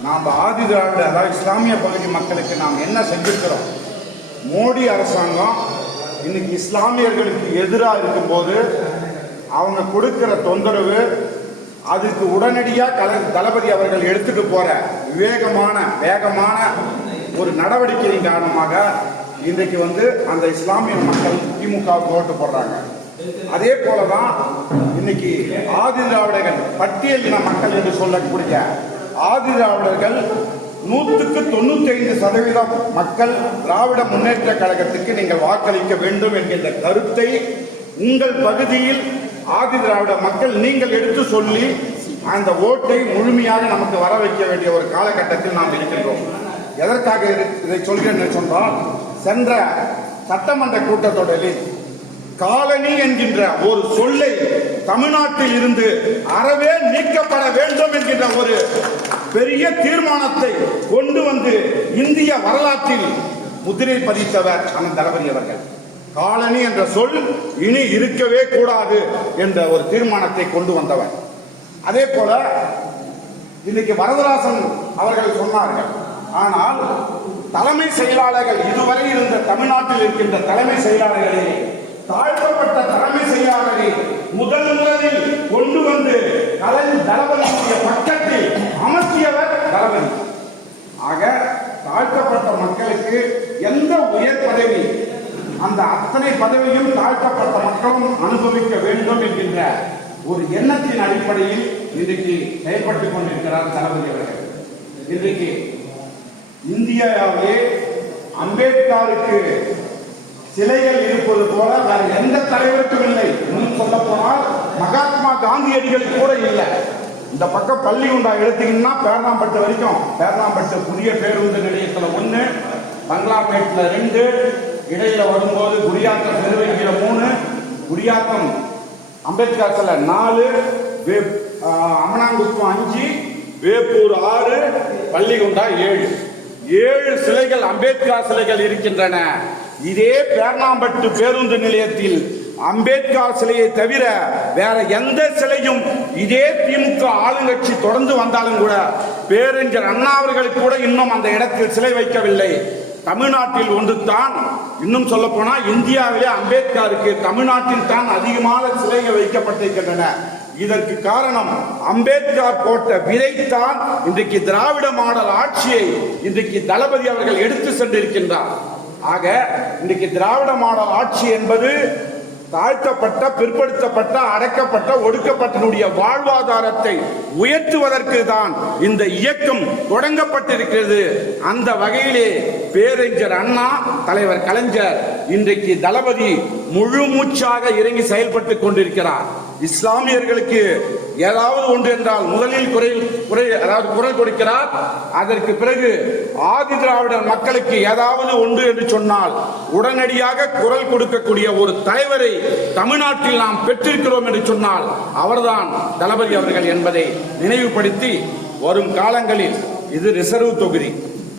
நாம் ஆதி திராவிட அதாவது இஸ்லாமிய பகுதி மக்களுக்கு நாம் என்ன செஞ்சிருக்கிறோம்? மோடி அரசாங்கம் இன்னைக்கு இஸ்லாமியர்களுக்கு எதிராக இருக்கும்போது அவங்க கொடுக்கிற தொந்தரவு அதுக்கு உடனடியாக கல தளபதி அவர்கள் எடுத்துட்டு போற விவேகமான வேகமான ஒரு நடவடிக்கையின் காரணமாக இன்றைக்கு வந்து அந்த இஸ்லாமிய மக்கள் திமுகவுக்கு ஓட்டு போடுறாங்க. அதே போலதான் இன்னைக்கு ஆதி திராவிடர்கள் பட்டியலின மக்கள் என்று சொல்லக்கூடிய ஆதி திராவிடர்கள் நூற்றுக்கு தொண்ணூத்தி ஐந்து சதவீதம் மக்கள் திராவிட முன்னேற்ற கழகத்துக்கு நீங்கள் வாக்களிக்க வேண்டும் என்கின்ற கருத்தை உங்கள் பகுதியில் ஆதி திராவிட மக்கள் நீங்கள் எடுத்து சொல்லி அந்த ஓட்டை முழுமையாக நமக்கு வர வைக்க வேண்டிய ஒரு காலகட்டத்தில் நாம் இருக்கின்றோம். எதற்காக இதை சொல்கிறேன் என்று சொன்னால் சென்ற சட்டமன்ற கூட்டத்தொடரில் காலனி என்கின்ற ஒரு சொல்லை தமிழ்நாட்டில் இருந்து அறவே நீக்கப்பட வேண்டும் என்கின்ற ஒரு பெரிய தீர்மானத்தை கொண்டு வந்து இந்திய வரலாற்றில் முதிரை பதித்தவர் அண்ணன் தளபதி அவர்கள். காலனி என்ற சொல் இனி இருக்கவே கூடாது என்ற ஒரு தீர்மானத்தை கொண்டு வந்தவர். அதே போல இன்னைக்கு வரதராசன் அவர்கள் சொன்னார்கள் ஆனால் தலைமை செயலாளர்கள் இதுவரை இருந்த தமிழ்நாட்டில் இருக்கின்ற தலைமை செயலாளர்களே தாழ்த்தப்பட்ட தலைமை செயலாளரை முதல் முதலில் கொண்டு வந்து கலை தளபதியுடைய பக்கத்தில் அமர்த்தியவர் தளபதி ஆக தாழ்த்தப்பட்ட மக்களுக்கு எந்த உயர் பதவி. அந்த அத்தனை பதவியும் தாழ்த்தப்பட்ட மக்களும் அனுபவிக்க வேண்டும் என்கின்ற ஒரு எண்ணத்தின் அடிப்படையில் இன்றைக்கு செயல்பட்டுக் கொண்டிருக்கிறார் தளபதி அவர்கள். இன்றைக்கு இந்தியாவிலே அம்பேத்கருக்கு சிலைகள் இருப்பது போல வேற எந்த தலைவருக்கும் இல்லை. இன்னும் சொல்ல போனால் மகாத்மா காந்தியடிகள் கூட இல்லை. இந்த பக்கம் பள்ளி உண்டா எடுத்தீங்கன்னா பேரணாம்பட்டு வரைக்கும். பேரணாம்பட்டு புதிய பேருந்து நிலையத்துல ஒண்ணு பங்களாமேட்ல ரெண்டு இடையில வரும்போது குடியாத்தம் நிர்வகிக்கிற மூணு குடியாத்தம் அம்பேத்கர் சிலை நாலு அமனாங்குப்பம் அஞ்சு வேப்பூர் ஆறு பள்ளிகுண்டா ஏழு. ஏழு சிலைகள் அம்பேத்கர் சிலைகள் இருக்கின்றன. இதே பேர்ணாம்பட்டு பேருந்து நிலையத்தில் அம்பேத்கர் சிலையை தவிர வேற எந்த சிலையும் இதே திமுக ஆளுங்கட்சி தொடர்ந்து வந்தாலும் கூட பேரறிஞர் அண்ணா அவர்கள் கூட இன்னும் அந்த இடத்தில் சிலை வைக்கவில்லை. தமிழ்நாட்டில் ஒன்று தான் இன்னும் சொல்ல போனா இந்தியாவிலே அம்பேத்கருக்கு தமிழ்நாட்டில் தான் அதிகமான சிலைகள் வைக்கப்பட்டிருக்கின்றன. இதற்கு காரணம் அம்பேத்கர் போட்ட விதைத்தான் இன்றைக்கு திராவிட மாடல் ஆட்சியை இன்றைக்கு தளபதி அவர்கள் எடுத்து சென்றிருக்கின்றார். ஆக இன்றைக்கு திராவிட மாடல் ஆட்சி என்பது தாழ்த்தப்பட்ட பிற்படுத்தப்பட்ட அடக்கப்பட்ட ஒடுக்கப்பட்டனுடைய வாழ்வாதாரத்தை உயர்த்துவதற்கு தான் இந்த இயக்கம் தொடங்கப்பட்டிருக்கிறது. அந்த வகையிலே பேரறிஞர் அண்ணா தலைவர் கலைஞர் இன்றைக்கு தளபதி முழு மூச்சாக இறங்கி செயல்பட்டுக் கொண்டிருக்கிறார். இஸ்லாமியர்களுக்கு ஏதாவது ஒன்று என்றால் முதலில் குறை குறை அதாவது குரல் கொடுக்கிறார். அதற்கு பிறகு ஆதி திராவிடர் மக்களுக்கு ஏதாவது ஒன்று என்று சொன்னால் உடனடியாக குரல் கொடுக்கக்கூடிய ஒரு தலைவரை தமிழ்நாட்டில் நாம் பெற்றிருக்கிறோம் என்று சொன்னால் அவர்தான் தளபதி அவர்கள் என்பதை நினைவுபடுத்தி வரும் காலங்களில் இது ரிசர்வ் தொகுதி.